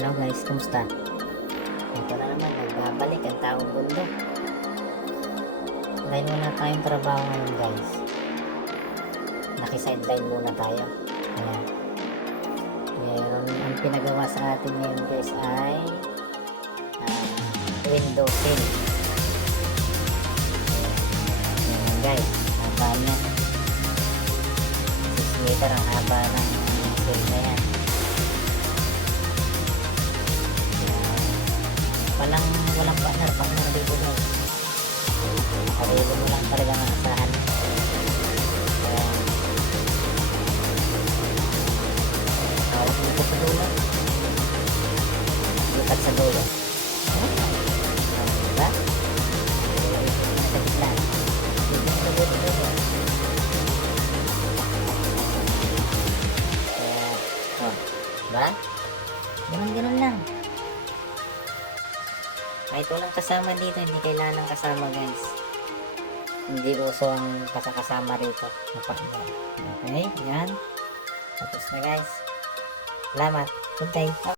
Hello guys, kumusta? Ito na naman, nagbabalik ang taong mundo. Dahil wala tayong trabaho ngayon guys, naki-sideline muna tayo. Ayan. Meron ang pinagawa sa atin ngayon guys ay window sill. Ayan guys, haba niya. 6 meter ang haba ng sill na yan. Walang partner dito guys. Sarili mo lang talaga ang asahan. Tawag mo ko sa dulo. Bukat sa dulo. Diba? Sa gitna. Dito sa dulo. Diba? Ganun lang. Kahit walang kasama dito, hindi kailangan kasama guys. Hindi uso ang kasama rito. Okay, yan. Tapos na guys. Salamat. Good day.